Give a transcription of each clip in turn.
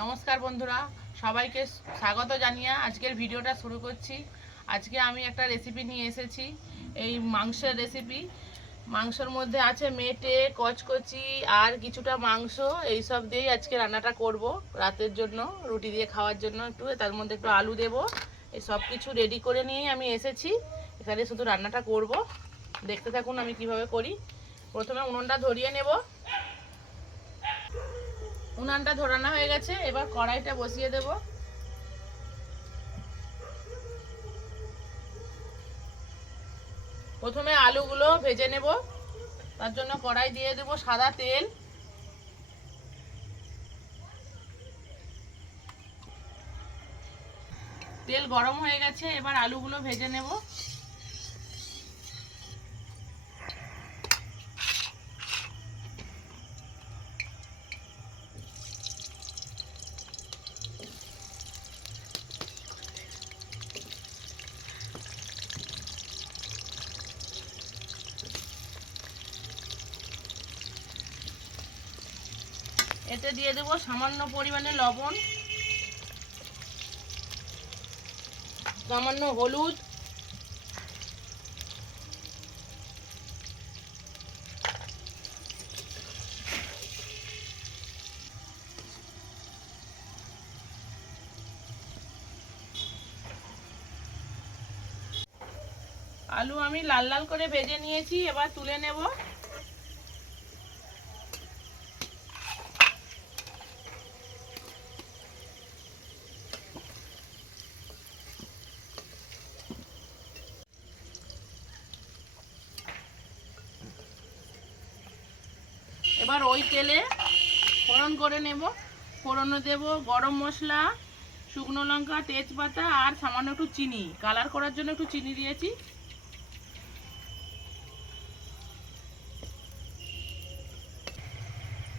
নমস্কার বন্ধুরা, সবাইকে স্বাগত জানিয়ে আজকের ভিডিওটা শুরু করছি। আজকে আমি একটা রেসিপি নিয়ে এসেছি, এই মাংসের রেসিপি। মাংসের মধ্যে আছে মেটে, কচকচি আর কিছুটা মাংস। এই সব দিয়েই আজকে রান্নাটা করব রাতের জন্য, রুটি দিয়ে খাওয়ার জন্য। তার মধ্যে একটু আলু দেব। এই সব কিছু রেডি করে নিয়েই আমি এসেছি। এখানে শুধু রান্নাটা করব। দেখতে থাকুন আমি কিভাবে করি। প্রথমে উনুনটা ধরিয়ে নেব। উনানটা ধরানো হয়ে গেছে, এবার কড়াইটা বসিয়ে দেব। প্রথমে আলুগুলো ভেজে নেব। তার জন্য কড়াই দিয়ে দেব সাদা তেল। তেল গরম হয়ে গেছে, এবার আলুগুলো ভেজে নেব। এতে দিয়ে দেব সামান্য পরিমাণে লবণ, সামান্য হলুদ, আলু আমি লাল লাল করে ভেজে নিয়েছি, এবার তুলে নেব। এবার ওই তেলে ফোড়ন করে নেব। ফোড়নে দেব গরম মশলা, শুকনো লঙ্কা, তেজপাতা আর সামান্য একটু চিনি। কালার করার জন্য একটু চিনি দিয়েছি।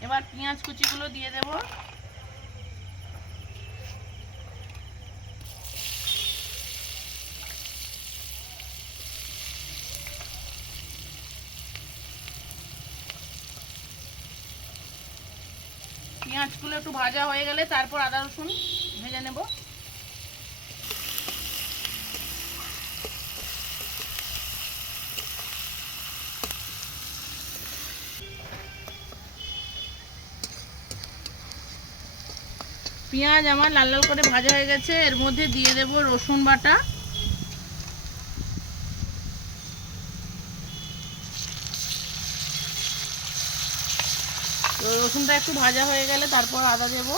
এবার পেঁয়াজ কুচিগুলো দিয়ে দেব। পেঁয়াজগুলো একটু ভাজা হয়ে গেলে তারপর আদা রসুন ভেজে নেব। পেঁয়াজ আমার লাল লাল করে ভাজা হয়ে গেছে, এর মধ্যে দিয়ে দেব রসুন বাটা। তো রসুনটা একটু ভাজা হয়ে গেলে তারপর আদা দেব।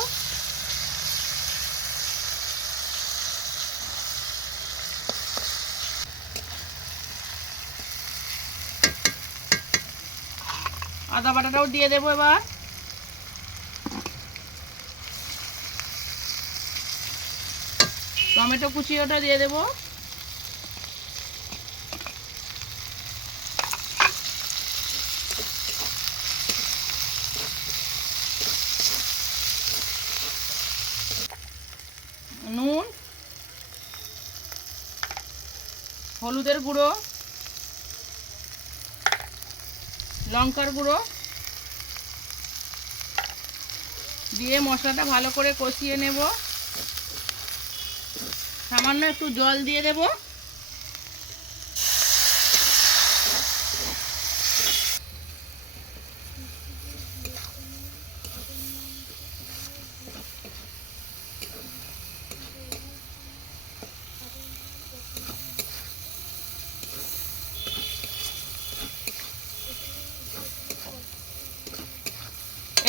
আদা বাটাটাও দিয়ে দেবো। এবার টমেটো কুচি ওটা দিয়ে দেবো। নুন, হলুদের গুঁড়ো, লঙ্কার গুঁড়ো দিয়ে মশলাটা ভালো করে কষিয়ে নেব। সামান্য একটু জল দিয়ে দেব।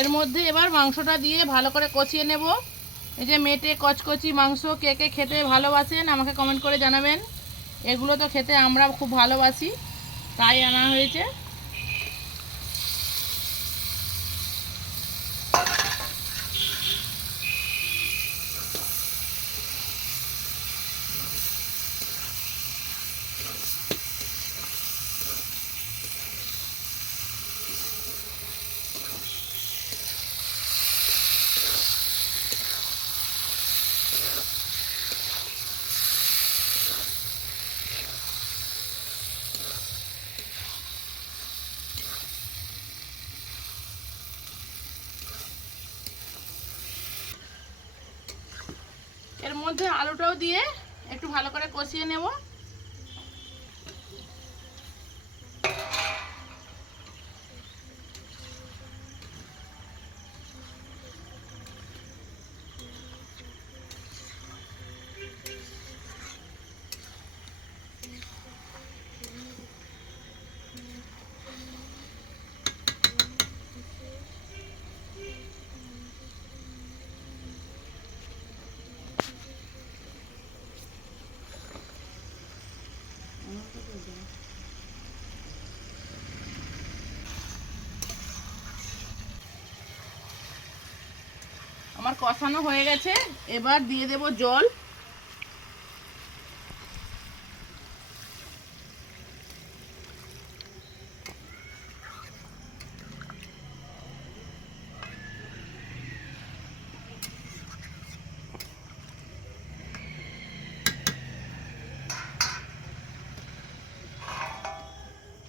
এর মধ্যে এবার মাংসটা দিয়ে ভালো করে কষিয়ে নেব। এই যে মেটে কচকচি মাংস কে কে খেতে ভালোবাসেন আমাকে কমেন্ট করে জানাবেন। এগুলো তো খেতে আমরা খুব ভালোবাসি, তাই আনা হয়েছে। মধ্যে আলুটাও দিয়ে একটু ভালো করে কষিয়ে নেব। আমার কষানো হয়ে গেছে, এবার দিয়ে দেব জল।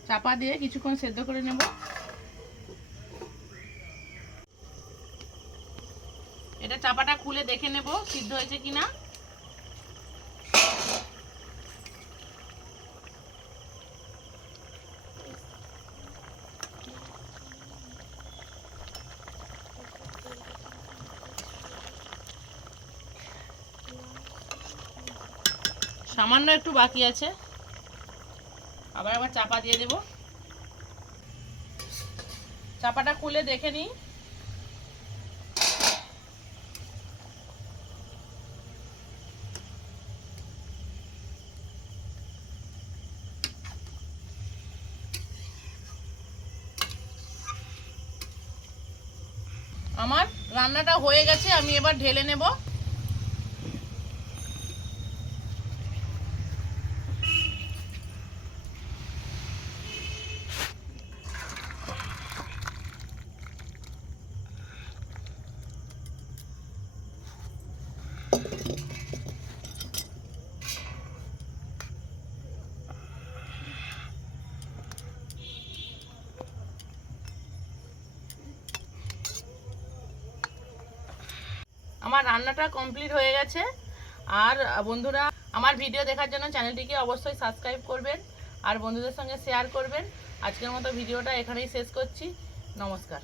চাপা দিয়ে কিছুক্ষণ সেদ্ধ করে নেব। এটা চাপাটা খুলে দেখে নেব সিদ্ধ হয়েছে কিনা। সামান্য একটু বাকি আছে, আবার চাপা দিয়ে দেব। চাপাটা খুলে দেখে নিই। আমার রান্নাটা হয়ে গেছে, আমি এবার ঢেলে নেব। আমার রান্নাটা কমপ্লিট হয়ে গেছে। আর বন্ধুরা, আমার ভিডিও দেখার জন্য চ্যানেলটিকে অবশ্যই সাবস্ক্রাইব করবেন আর বন্ধুদের সঙ্গে শেয়ার করবেন। আজকের মতো ভিডিওটা এখানেই শেষ করছি। নমস্কার।